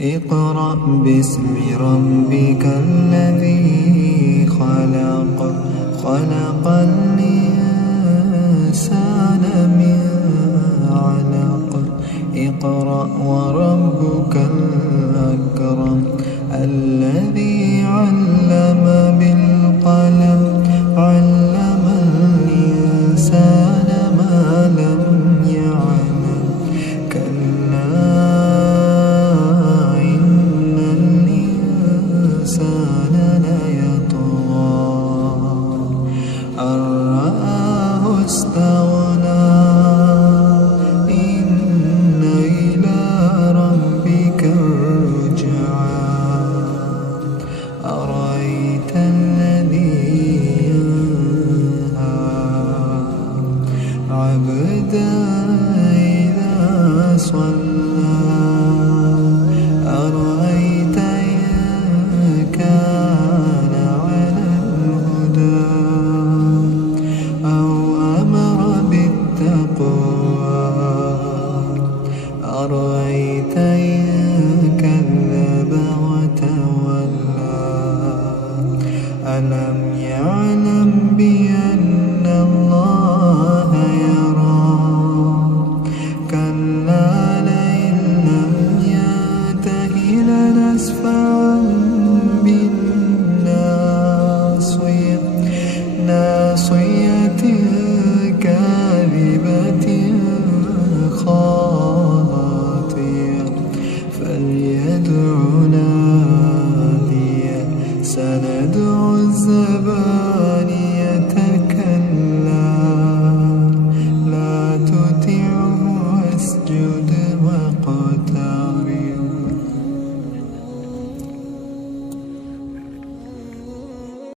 اقرأ باسم ربك الذي خلق خلق الإنسان من علق اقرأ وربك الأكرم الذي علم بالقلم علم الإنسان ما لم يعلم كلا إن الإنسان ليطغى أن رآه استغنى إن إلى ربك الرجعى أرأيت الذي ينهى عبدا إذا صلى أرأيت إن كان على الهدى أو أمر بالتقوى أرأيت إن كذب وتولى ألم يعلم بأن الله يرى كلا لئن لم ينته لنسفعا بالناصية ناصية كاذبة خاطئة فليدع